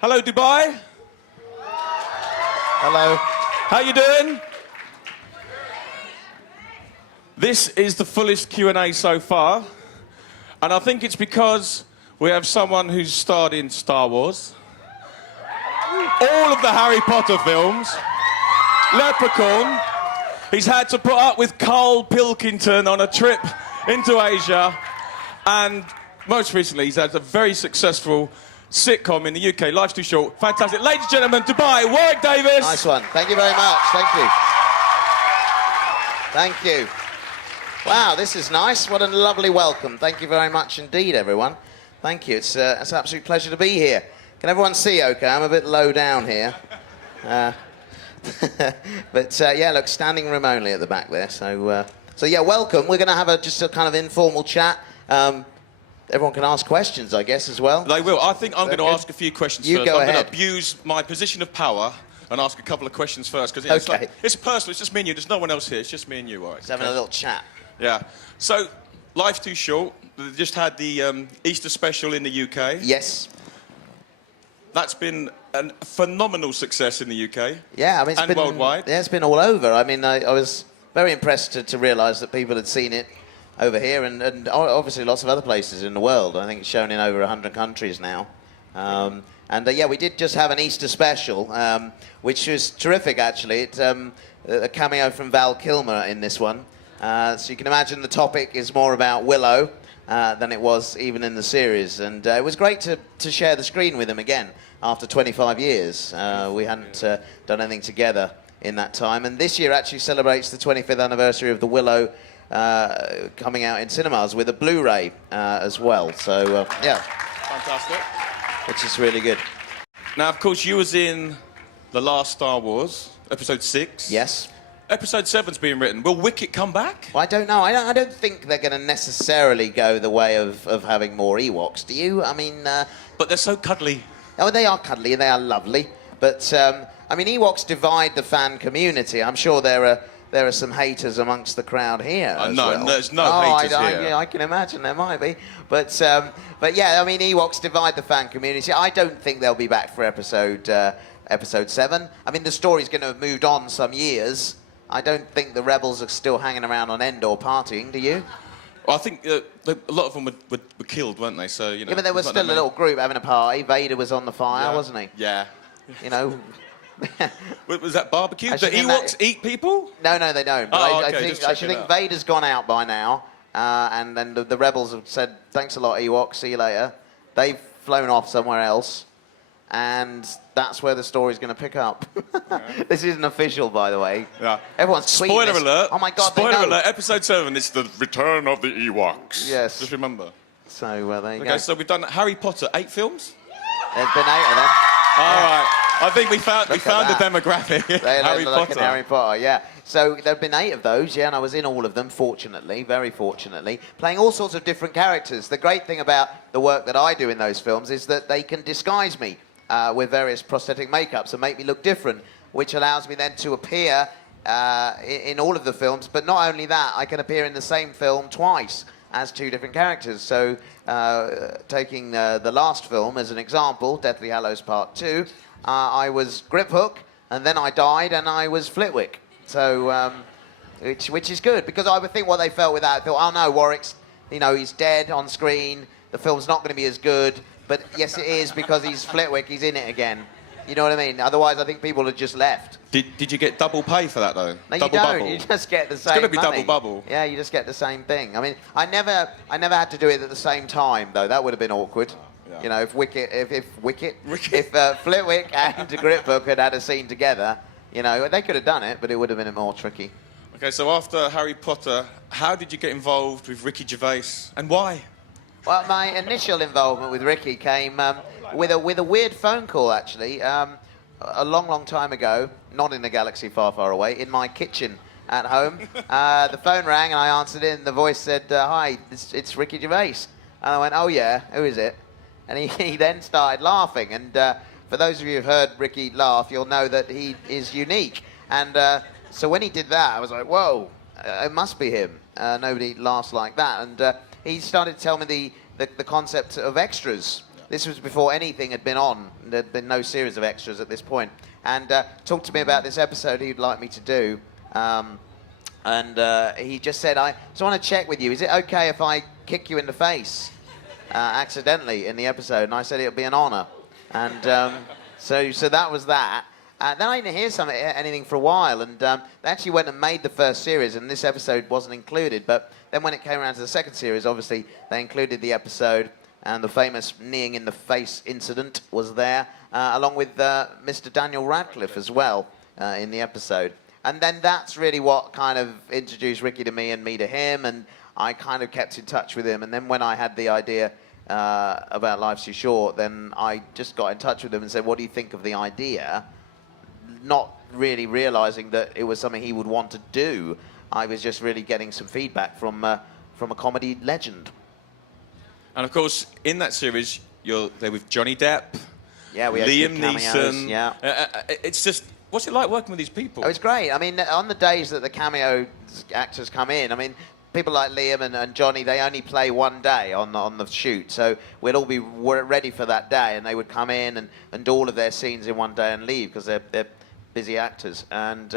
Hello, Dubai. Hello. How you doing? This is the fullest Q&A so far, and I think it's because we have someone who's starred in Star Wars, all of the Harry Potter films, Leprechaun. He's had to put up with Carl Pilkington on a trip into Asia, and most recently he's had a very successful sitcom in the UK, Life's Too Short. Fantastic. Ladies and gentlemen, Dubai, Warwick Davis. Nice one. Thank you very much. Thank you. Thank you. Wow, this is nice. What a lovely welcome. Thank you very much indeed, everyone. Thank you. It's an absolute pleasure to be here. Can everyone see okay? I'm a bit low down here. But yeah, look, standing room only at the back there. So yeah, welcome. We're going to have just a kind of informal chat. Everyone can ask questions, I guess, as well. They will. I think I'm going to ask a few questions you first. Go I'm ahead. going to abuse my position of power and ask a couple of questions first, because it's, okay. like, it's personal. It's just me and you. There's no one else here. It's just me and you, all right? Just having a little chat. Yeah. So, Life's Too Short. They just had the Easter special in the UK. Yes. That's been a phenomenal success in the UK. Yeah, I mean, it's and been worldwide. Yeah, it's been all over. I mean, I was very impressed to realise that people had seen it over here, and obviously lots of other places in the world. I think it's shown in over 100 countries now. Yeah, we did just have an Easter special, which was terrific, actually. It's a cameo from Val Kilmer in this one. So you can imagine the topic is more about Willow than it was even in the series. And it was great to share the screen with him again after 25 years. We hadn't done anything together in that time. And this year actually celebrates the 25th anniversary of the Willow coming out in cinemas with a Blu-ray as well. So, yeah. Fantastic. Which is really good. Now, of course, you was in the last Star Wars, Episode 6. Yes. Episode 7's being written. Will Wicket come back? Well, I don't know. I don't think they're going to necessarily go the way of having more Ewoks. Do you? I mean... But they're so cuddly. Oh, they are cuddly and they are lovely. But, I mean, Ewoks divide the fan community. I'm sure there are some haters amongst the crowd here as no, well. there's no haters here. Yeah, I can imagine there might be. But yeah, I mean, Ewoks divide the fan community. I don't think they'll be back for episode 7. I mean, the story's going to have moved on some years. I don't think the rebels are still hanging around on Endor partying, do you? Well, I think a lot of them were killed, weren't they? So, you know, Yeah, but there was still a little group having a party. Vader was on the fire, wasn't he? Yeah. You know... Was that barbecue? I Do should Ewoks eat people? No, they don't. But Oh, I okay, think Vader's gone out by now, and then the rebels have said, thanks a lot, Ewoks, see you later. They've flown off somewhere else, and that's where the story's going to pick up. This isn't official, by the way. Yeah. Everyone's tweeting Spoiler this. alert. Oh, my God, Spoiler alert. Episode 7 is the return of the Ewoks. Yes. Just remember. So, there you go. Okay, so we've done Harry Potter, 8 films? There's been 8 of them. All right. I think we found the that. demographic. Harry Potter. Harry Potter, yeah. So there have been 8 of those, yeah, and I was in all of them, fortunately, very fortunately, playing all sorts of different characters. The great thing about the work that I do in those films is that they can disguise me with various prosthetic makeups and make me look different, which allows me then to appear in all of the films. But not only that, I can appear in the same film twice as 2 different characters. So taking the last film as an example, Deathly Hallows Part 2, I was Griphook, and then I died, and I was Flitwick. So, which is good, because I would think what they felt with that, thought, oh no, Warwick's, you know, he's dead on screen, the film's not going to be as good, but yes it is, because he's Flitwick, he's in it again. You know what I mean? Otherwise, I think people had just left. Did you get double pay for that, though? No, double you don't. Bubble? You just get the same It's going to be money. double bubble. Yeah, you just get the same thing. I mean, I never had to do it at the same time, though. That would have been awkward. Yeah. You know, if Flitwick and Griphook had a scene together, you know, they could have done it, but it would have been more tricky. Okay, so after Harry Potter, how did you get involved with Ricky Gervais, and why? Well, my initial involvement with Ricky came with a weird phone call, actually. A long time ago, not in a galaxy far, far away, in my kitchen at home. The phone rang and I answered it, and the voice said, hi, it's Ricky Gervais. And I went, oh yeah, who is it? And he then started laughing. And for those of you who've heard Ricky laugh, you'll know that he is unique. And so when he did that, I was like, whoa, it must be him. Nobody laughs like that. And he started to tell me the concept of extras. This was before anything had been on. There'd been no series of extras at this point. And talked to me about this episode he'd like me to do. He just said, I just want to check with you. Is it okay if I kick you in the face accidentally in the episode? And I said it'll be an honour. And so that was that. Then I didn't hear anything for a while, and they actually went and made the first series, and this episode wasn't included. But then when it came around to the second series, obviously they included the episode, and the famous kneeing in the face incident was there, along with Mr. Daniel Radcliffe as well in the episode. And then that's really what kind of introduced Ricky to me and me to him, and I kind of kept in touch with him. And then when I had the idea about Life's Too Short, then I just got in touch with him and said, what do you think of the idea? Not really realising that it was something he would want to do. I was just really getting some feedback from a comedy legend. And of course, in that series, you're there with Johnny Depp, yeah, we had Liam cameos, Neeson. Yeah. It's just, what's it like working with these people? Oh, it's great. I mean, on the days that the cameo actors come in, I mean, people like Liam and Johnny, they only play one day on the shoot. So we'd all be ready for that day, and they would come in and do all of their scenes in one day and leave because they're busy actors. And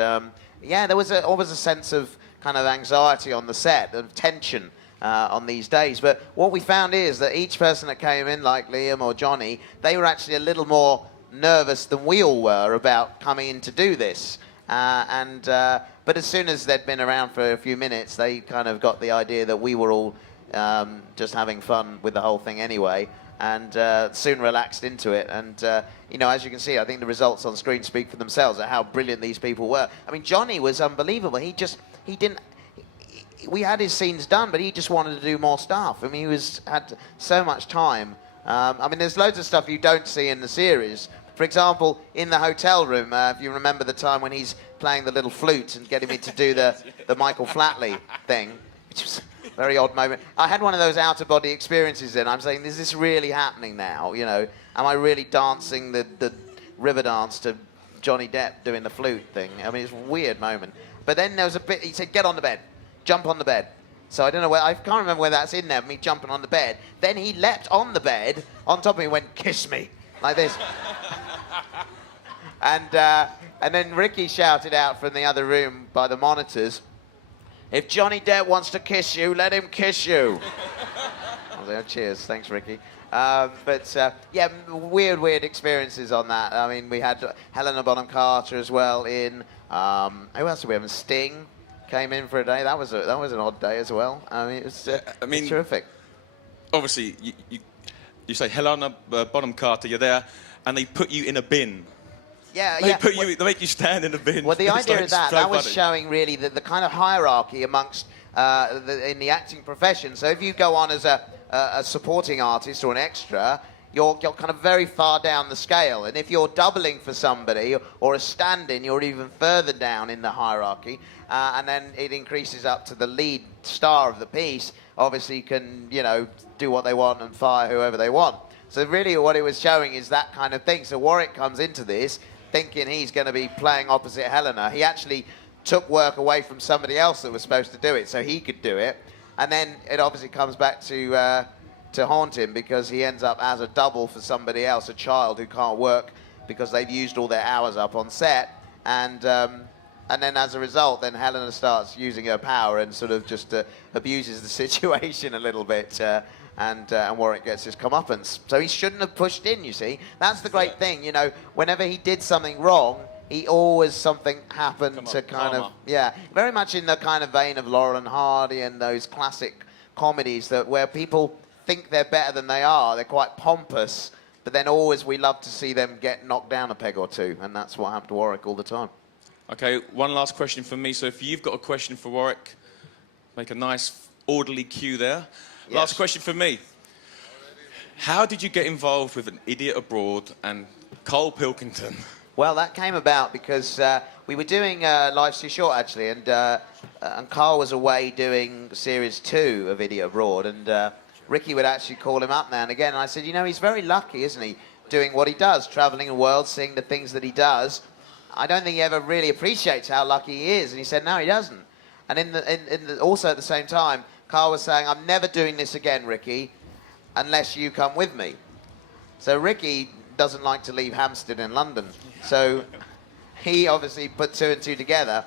yeah, there was always a sense of kind of anxiety on the set, of tension on these days. But what we found is that each person that came in, like Liam or Johnny, they were actually a little more nervous than we all were about coming in to do this. But as soon as they'd been around for a few minutes, they kind of got the idea that we were all just having fun with the whole thing anyway, and soon relaxed into it. And you know, as you can see, I think the results on screen speak for themselves at how brilliant these people were. I mean, Johnny was unbelievable. We had his scenes done, but he just wanted to do more stuff. I mean, he had so much time. I mean, there's loads of stuff you don't see in the series. For example, in the hotel room, if you remember the time when he's playing the little flute and getting me to do the Michael Flatley thing, which was a very odd moment. I had one of those out-of-body experiences then. I'm saying, is this really happening now? You know, am I really dancing the river dance to Johnny Depp doing the flute thing? I mean, it's a weird moment. But then there was a bit, he said, get on the bed, jump on the bed. So I don't know where, I can't remember where that's in there, me jumping on the bed. Then he leapt on the bed, on top of me, and went, kiss me, like this. And then Ricky shouted out from the other room by the monitors, if Johnny Depp wants to kiss you, let him kiss you. I was like, oh, cheers, thanks, Ricky. Yeah, weird experiences on that. I mean, we had Helena Bonham Carter as well in, who else did we have? Sting came in for a day. That was an odd day as well. I mean, it was terrific. Obviously, you say Helena Bonham Carter, you're there, and they put you in a bin. Yeah, They make you stand in a bin. Well, the idea like of that was showing really the kind of hierarchy amongst in the acting profession. So if you go on as a supporting artist or an extra, you're kind of very far down the scale. And if you're doubling for somebody or a stand-in, you're even further down in the hierarchy. And then it increases up to the lead star of the piece. Obviously, can, you know, do what they want and fire whoever they want. So really what it was showing is that kind of thing. So Warwick comes into this thinking he's going to be playing opposite Helena. He actually took work away from somebody else that was supposed to do it so he could do it. And then it obviously comes back to haunt him because he ends up as a double for somebody else, a child who can't work because they've used all their hours up on set. And then as a result, then Helena starts using her power and sort of just abuses the situation a little bit. And Warwick gets his comeuppance. So he shouldn't have pushed in, you see. That's the great thing, you know. Whenever he did something wrong, something happened to kind of, yeah, very much in the kind of vein of Laurel and Hardy and those classic comedies where people think they're better than they are. They're quite pompous, but then always we love to see them get knocked down a peg or two, and that's what happened to Warwick all the time. Okay, one last question from me. So if you've got a question for Warwick, make a nice orderly queue there. Yes. Last question for me. How did you get involved with An Idiot Abroad and Carl Pilkington? Well, that came about because we were doing Life's Too Short, actually, and Carl was away doing Series 2 of Idiot Abroad, and Ricky would actually call him up now and again, and I said, you know, he's very lucky, isn't he, doing what he does, travelling the world, seeing the things that he does. I don't think he ever really appreciates how lucky he is, and he said, no, he doesn't. And also at the same time, Carl was saying, I'm never doing this again, Ricky, unless you come with me. So Ricky doesn't like to leave Hampstead in London. So he obviously put 2 and 2 together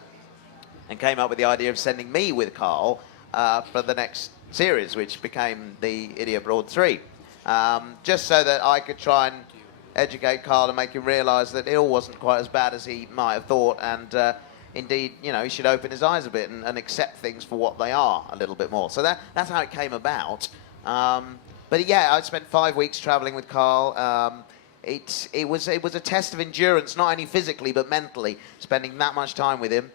and came up with the idea of sending me with Carl for the next series, which became the Idiot Broad 3. Just so that I could try and educate Carl and make him realise that it all wasn't quite as bad as he might have thought, and indeed, you know, he should open his eyes a bit and accept things for what they are a little bit more. So that's how it came about. But yeah, I spent 5 weeks travelling with Carl. It was a test of endurance, not only physically but mentally, spending that much time with him.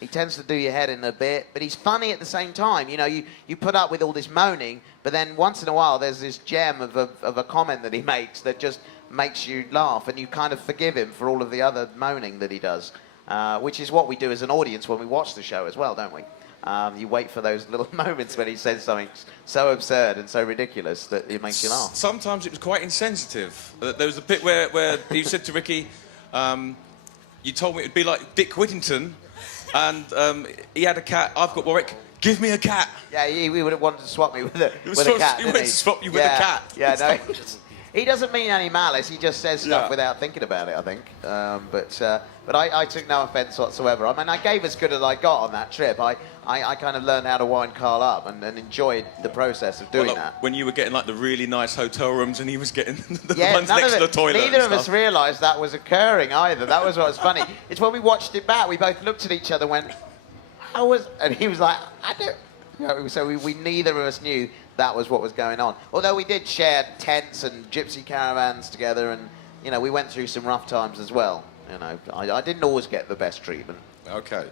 He tends to do your head in a bit, but he's funny at the same time. You know, you put up with all this moaning, but then once in a while there's this gem of a comment that he makes that just makes you laugh, and you kind of forgive him for all of the other moaning that he does, which is what we do as an audience when we watch the show as well, don't we? You wait for those little moments when he says something so absurd and so ridiculous that it makes you laugh. Sometimes it was quite insensitive. There was a bit where you said to Ricky, you told me it would be like Dick Whittington, and he had a cat. I've got Warwick. Give me a cat. Yeah, he would have wanted to swap me with a cat. He wanted to swap you with a cat. Yeah, no. He doesn't mean any malice. He just says stuff without thinking about it, I think. But I took no offence whatsoever. I mean, I gave as good as I got on that trip. I kind of learned how to wind Carl up and enjoyed the process of doing that. When you were getting like the really nice hotel rooms and he was getting the yeah, ones next to the toilet. Neither of us realised that was occurring either. That was what was funny. It's when we watched it back, we both looked at each other and went, "How was?" And he was like, "I don't." You know, so we neither of us knew that was what was going on. Although we did share tents and gypsy caravans together, and you know, we went through some rough times as well. You know, I didn't always get the best treatment. Okay.